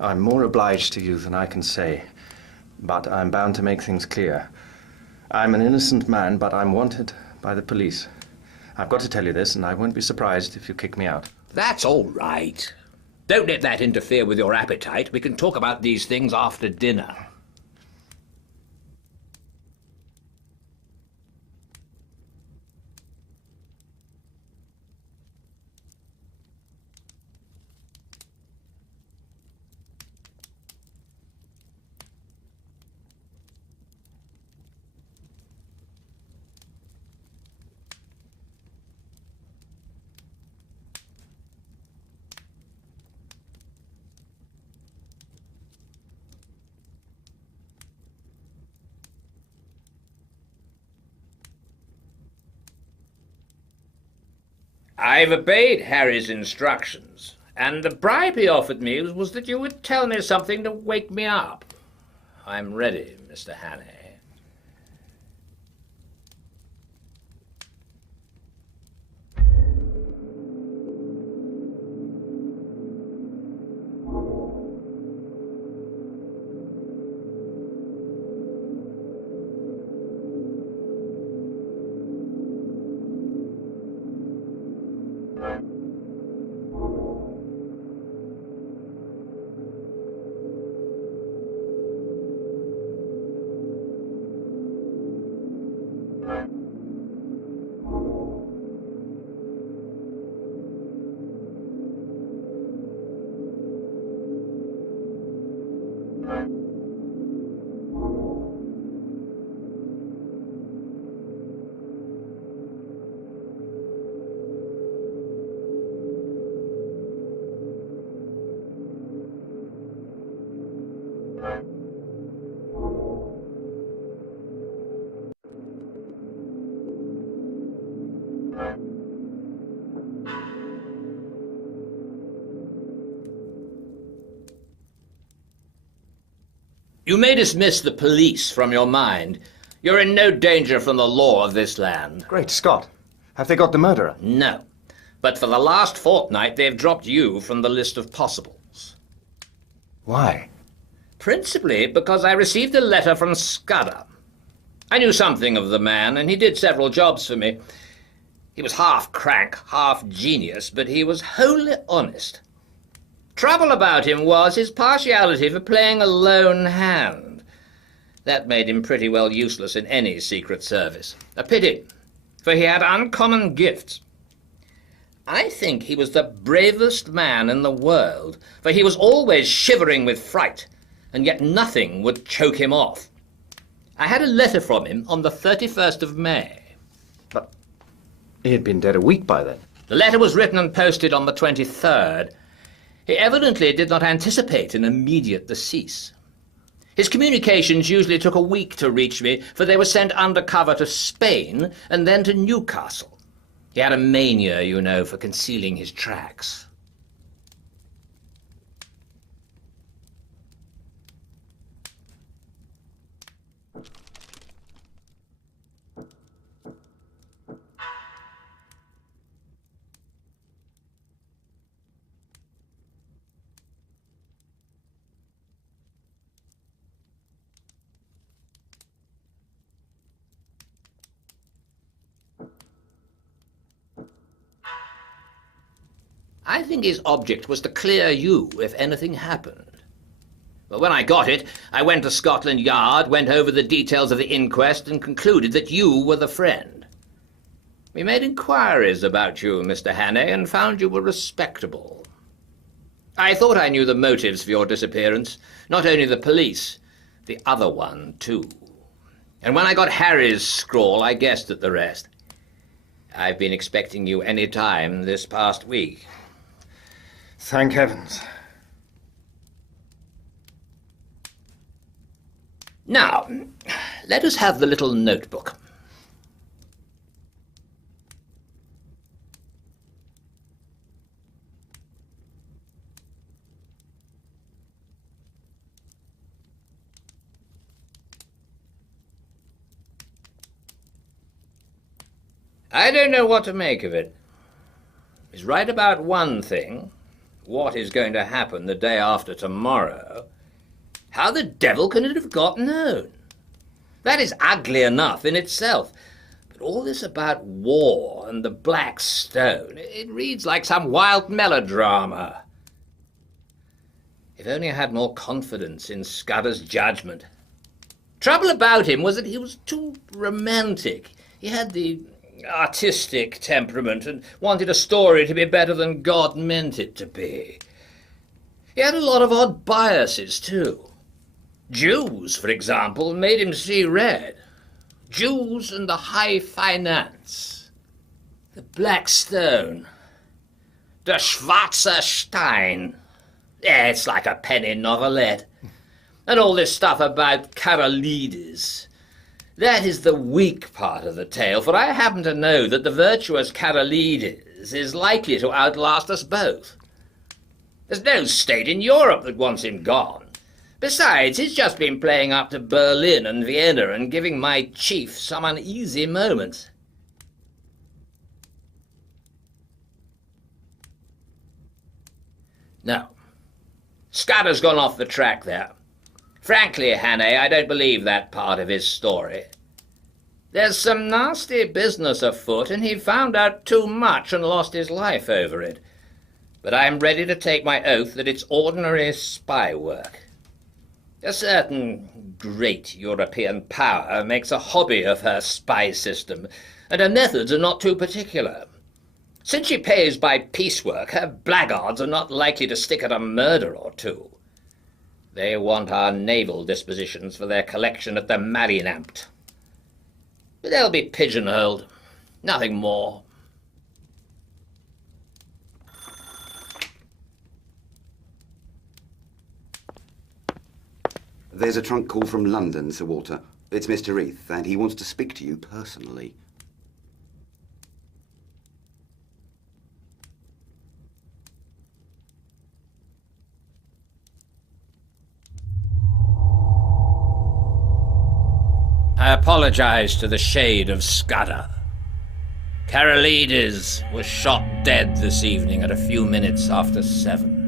I'm more obliged to you than I can say, but I'm bound to make things clear. I'm an innocent man, but I'm wanted by the police. I've got to tell you this, and I won't be surprised if you kick me out. That's all right. Don't let that interfere with your appetite. We can talk about these things after dinner. I've obeyed Harry's instructions, and the bribe he offered me was that you would tell me something to wake me up. I'm ready, Mr. Hannay. You may dismiss the police from your mind. You're in no danger from the law of this land. Great Scott! Have they got the murderer? No. But for the last fortnight, they've dropped you from the list of possibles. Why? Principally because I received a letter from Scudder. I knew something of the man, and he did several jobs for me. He was half crank, half genius, but he was wholly honest. Trouble about him was his partiality for playing a lone hand. That made him pretty well useless in any secret service. A pity, for he had uncommon gifts. I think he was the bravest man in the world, for he was always shivering with fright, and yet nothing would choke him off. I had a letter from him on the 31st of May. But he had been dead a week by then. The letter was written and posted on the 23rd. He evidently did not anticipate an immediate decease. His communications usually took a week to reach me, for they were sent undercover to Spain and then to Newcastle. He had a mania, you know, for concealing his tracks. I think his object was to clear you if anything happened. But when I got it, I went to Scotland Yard, went over the details of the inquest, and concluded that you were the friend. We made inquiries about you, Mr. Hannay, and found you were respectable. I thought I knew the motives for your disappearance, not only the police, the other one, too. And when I got Harry's scrawl, I guessed at the rest. I've been expecting you any time this past week. Thank heavens. Now, let us have the little notebook. I don't know what to make of it. He's right about one thing. what is going to happen the day after tomorrow, how the devil can it have got known? That is ugly enough in itself. But all this about war and the Black Stone, it reads like some wild melodrama. If only I had more confidence in Scudder's judgment. Trouble about him was that he was too romantic. He had the artistic temperament and wanted a story to be better than God meant it to be. He had a lot of odd biases, too. Jews, for example, made him see red. Jews and the high finance. The Black Stone. Der Schwarze Stein. Yeah, it's like a penny novelette. And all this stuff about Karolides. That is the weak part of the tale, for I happen to know that the virtuous Karolides is likely to outlast us both. There's no state in Europe that wants him gone. Besides, he's just been playing up to Berlin and Vienna and giving my chief some uneasy moments. No. Scudder's gone off the track there. Frankly, Hannay, I don't believe that part of his story. There's some nasty business afoot, and he found out too much and lost his life over it. But I'm ready to take my oath that it's ordinary spy work. A certain great European power makes a hobby of her spy system, and her methods are not too particular. Since she pays by piecework, her blackguards are not likely to stick at a murder or two. They want our naval dispositions for their collection at the Marineamt. But they'll be pigeonholed. Nothing more. There's a trunk call from London, Sir Walter. It's Mr. Reith, and he wants to speak to you personally. I apologize to the shade of Scudder. Karolides was shot dead this evening at a few minutes after 7.